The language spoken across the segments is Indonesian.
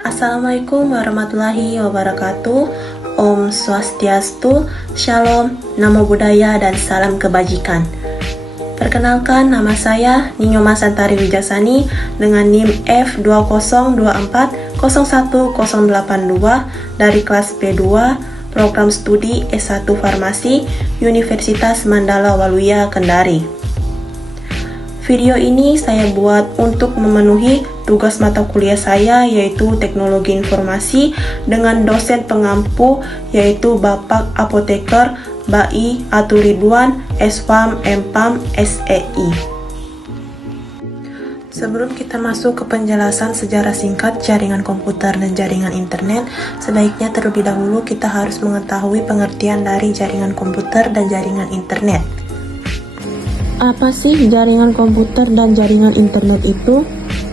Assalamualaikum warahmatullahi wabarakatuh. Om Swastiastu, Shalom, Namo Buddhaya, dan salam kebajikan. Perkenalkan, nama saya Ninyo Masantari Wijasani dengan NIM F202401082 dari kelas B2 Program Studi S1 Farmasi Universitas Mandala Waluya, Kendari. Video ini saya buat untuk memenuhi tugas mata kuliah saya, yaitu Teknologi Informasi, dengan dosen pengampu yaitu Bapak Apoteker Bai Aturidwan, S.Fam, M.Pam, SEI. Sebelum kita masuk ke penjelasan sejarah singkat jaringan komputer dan jaringan internet, sebaiknya terlebih dahulu kita harus mengetahui pengertian dari jaringan komputer dan jaringan internet. Apa sih jaringan komputer dan jaringan internet itu?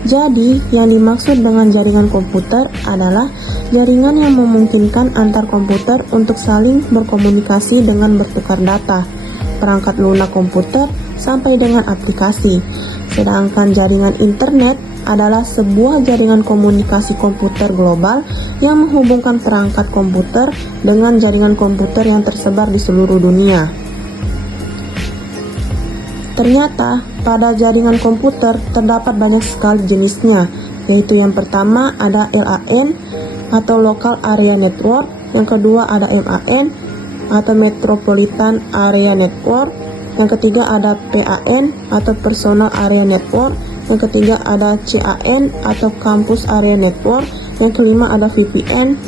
Jadi, yang dimaksud dengan jaringan komputer adalah jaringan yang memungkinkan antar komputer untuk saling berkomunikasi dengan bertukar data, perangkat lunak komputer, sampai dengan aplikasi. Sedangkan jaringan internet adalah sebuah jaringan komunikasi komputer global yang menghubungkan perangkat komputer dengan jaringan komputer yang tersebar di seluruh dunia. Ternyata, pada jaringan komputer terdapat banyak sekali jenisnya, yaitu yang pertama ada LAN atau Local Area Network, yang kedua ada MAN atau Metropolitan Area Network, yang ketiga ada PAN atau Personal Area Network, yang ketiga ada CAN atau Campus Area Network, yang kelima ada VPN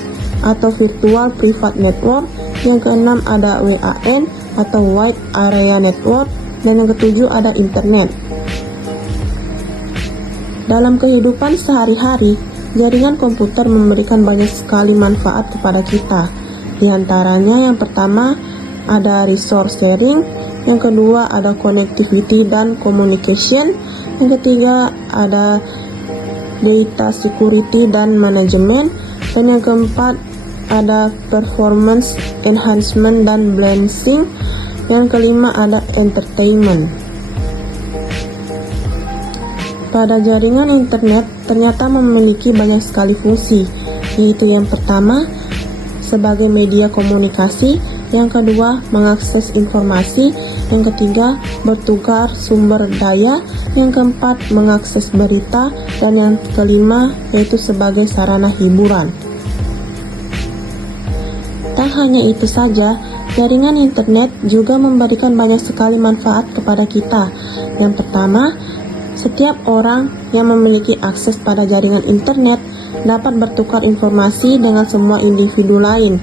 atau Virtual Private Network, yang keenam ada WAN atau Wide Area Network, dan yang ketujuh ada internet. Dalam kehidupan sehari-hari, jaringan komputer memberikan banyak sekali manfaat kepada kita. Di antaranya yang pertama ada resource sharing, yang kedua ada connectivity dan communication, yang ketiga ada data security dan management, dan yang keempat ada performance enhancement dan balancing, yang kelima ada entertainment. Pada jaringan internet ternyata memiliki banyak sekali fungsi, yaitu yang pertama sebagai media komunikasi, yang kedua mengakses informasi, yang ketiga bertukar sumber daya, yang keempat mengakses berita, dan yang kelima yaitu sebagai sarana hiburan. Tak hanya itu saja, jaringan internet juga memberikan banyak sekali manfaat kepada kita. Yang pertama, setiap orang yang memiliki akses pada jaringan internet dapat bertukar informasi dengan semua individu lain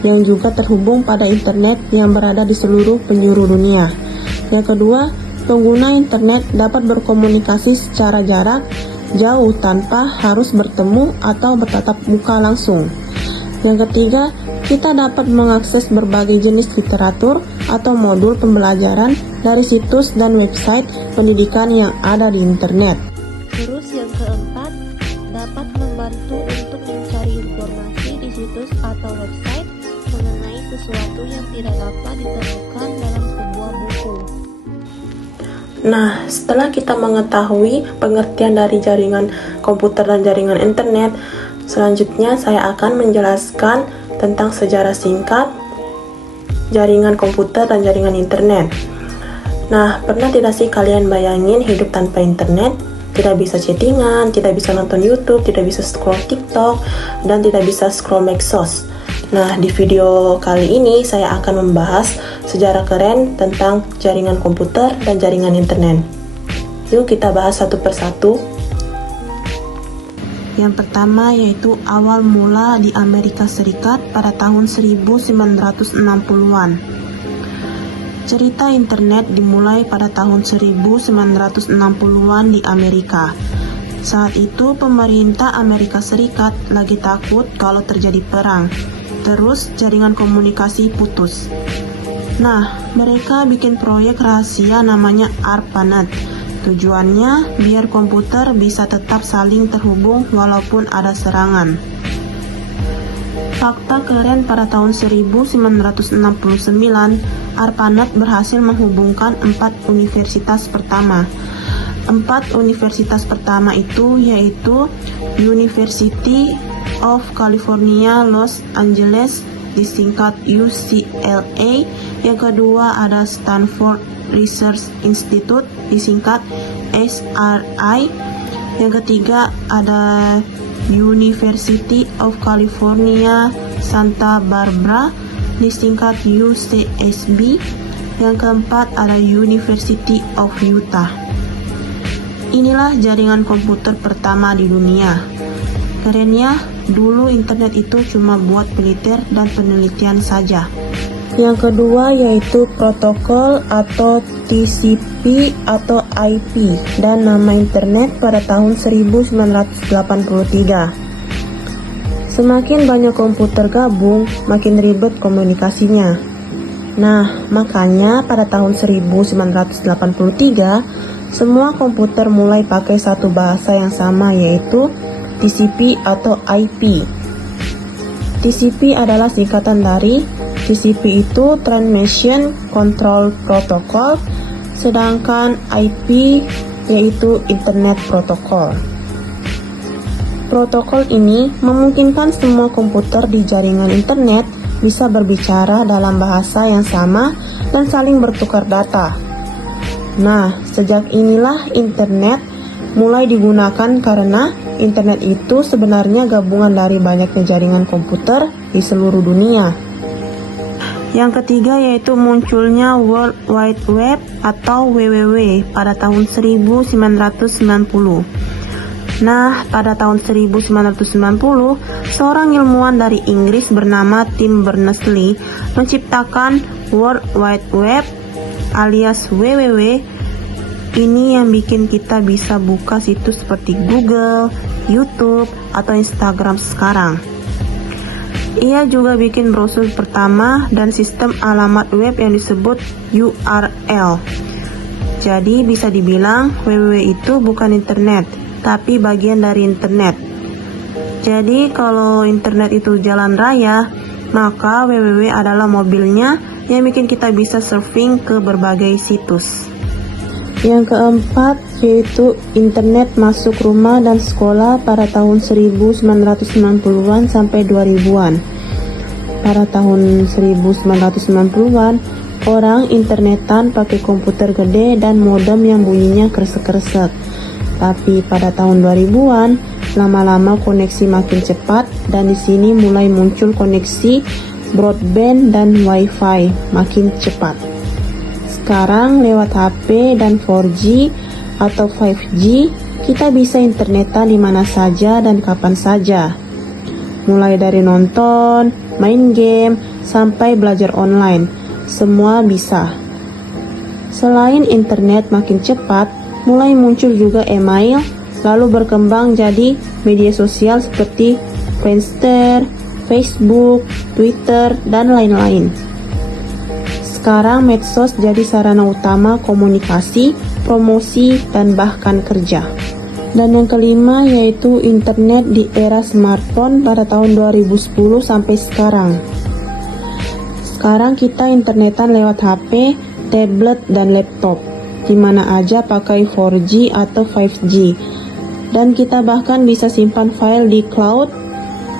yang juga terhubung pada internet yang berada di seluruh penjuru dunia. Yang kedua, pengguna internet dapat berkomunikasi secara jarak jauh tanpa harus bertemu atau bertatap muka langsung. Yang ketiga, kita dapat mengakses berbagai jenis literatur atau modul pembelajaran dari situs dan website pendidikan yang ada di internet. Terus yang keempat, dapat membantu untuk mencari informasi di situs atau website mengenai sesuatu yang tidak dapat ditemukan dalam sebuah buku. Nah, setelah kita mengetahui pengertian dari jaringan komputer dan jaringan internet, selanjutnya saya akan menjelaskan tentang sejarah singkat jaringan komputer dan jaringan internet. Nah, pernah tidak sih kalian bayangin hidup tanpa internet? Tidak bisa chattingan, tidak bisa nonton YouTube, tidak bisa scroll TikTok, dan tidak bisa scroll medsos. Nah, di video kali ini saya akan membahas sejarah keren tentang jaringan komputer dan jaringan internet. Yuk kita bahas satu persatu. Yang pertama yaitu awal mula di Amerika Serikat pada tahun 1960-an. Cerita internet dimulai pada tahun 1960-an di Amerika. Saat itu pemerintah Amerika Serikat lagi takut kalau terjadi perang. Terus jaringan komunikasi putus. Nah, mereka bikin proyek rahasia namanya ARPANET. Tujuannya biar komputer bisa tetap saling terhubung walaupun ada serangan. Fakta keren pada tahun 1969, ARPANET berhasil menghubungkan 4 universitas pertama. 4 universitas pertama itu yaitu University of California Los Angeles, disingkat UCLA. Yang kedua ada Stanford Research Institute, disingkat SRI. Yang ketiga ada University of California Santa Barbara, disingkat UCSB. Yang keempat ada University of Utah. Inilah jaringan komputer pertama di dunia. Keren ya, dulu internet itu cuma buat militer dan penelitian saja. Yang kedua yaitu protokol atau TCP atau IP dan nama internet pada tahun 1983. Semakin banyak komputer gabung, makin ribet komunikasinya. Nah, makanya pada tahun 1983, semua komputer mulai pakai satu bahasa yang sama yaitu TCP atau IP. TCP adalah singkatan dari TCP itu Transmission Control Protocol, sedangkan IP yaitu Internet Protocol. Protokol ini memungkinkan semua komputer di jaringan internet bisa berbicara dalam bahasa yang sama dan saling bertukar data. Nah, sejak inilah internet mulai digunakan karena internet itu sebenarnya gabungan dari banyaknya jaringan komputer di seluruh dunia. Yang ketiga yaitu munculnya World Wide Web atau WWW pada tahun 1990. Nah, pada tahun 1990, seorang ilmuwan dari Inggris bernama Tim Berners-Lee menciptakan World Wide Web alias WWW. Ini yang bikin kita bisa buka situs seperti Google, YouTube, atau Instagram sekarang. Ia juga bikin brosur pertama dan sistem alamat web yang disebut URL. Jadi bisa dibilang WWW itu bukan internet, tapi bagian dari internet. Jadi kalau internet itu jalan raya, maka WWW adalah mobilnya yang bikin kita bisa surfing ke berbagai situs. Yang keempat yaitu internet masuk rumah dan sekolah pada tahun 1990-an sampai 2000-an. Pada tahun 1990-an, orang internetan pakai komputer gede dan modem yang bunyinya kresek-kresek. Tapi pada tahun 2000-an, lama-lama koneksi makin cepat dan di sini mulai muncul koneksi broadband dan wifi makin cepat. Sekarang lewat HP dan 4G atau 5G, kita bisa internetan di mana saja dan kapan saja. Mulai dari nonton, main game, sampai belajar online, semua bisa. Selain internet makin cepat, mulai muncul juga email, lalu berkembang jadi media sosial seperti Friendster, Facebook, Twitter, dan lain-lain. Sekarang medsos jadi sarana utama komunikasi, promosi, dan bahkan kerja. Dan yang kelima yaitu internet di era smartphone pada tahun 2010 sampai sekarang. Sekarang kita internetan lewat HP, tablet, dan laptop. Di mana aja pakai 4G atau 5G. Dan kita bahkan bisa simpan file di cloud,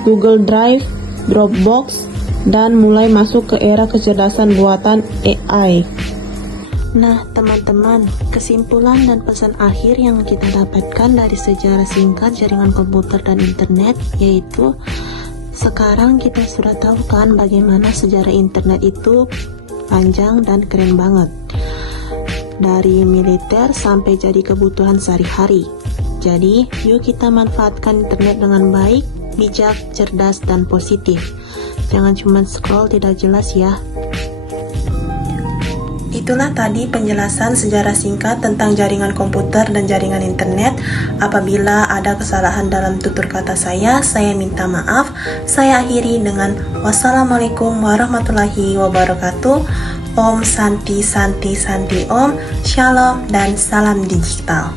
Google Drive, Dropbox, dan mulai masuk ke era kecerdasan buatan AI. Nah, teman-teman, kesimpulan dan pesan akhir yang kita dapatkan dari sejarah singkat jaringan komputer dan internet yaitu sekarang kita sudah tahu kan bagaimana sejarah internet itu panjang dan keren banget. Dari militer sampai jadi kebutuhan sehari-hari. Jadi, yuk kita manfaatkan internet dengan baik, bijak, cerdas, dan positif. Jangan cuma scroll tidak jelas ya. Itulah tadi penjelasan sejarah singkat tentang jaringan komputer dan jaringan internet. Apabila ada kesalahan dalam tutur kata saya minta maaf. Saya akhiri dengan wassalamualaikum warahmatullahi wabarakatuh. Om Santi Santi Santi Om, Shalom dan salam digital.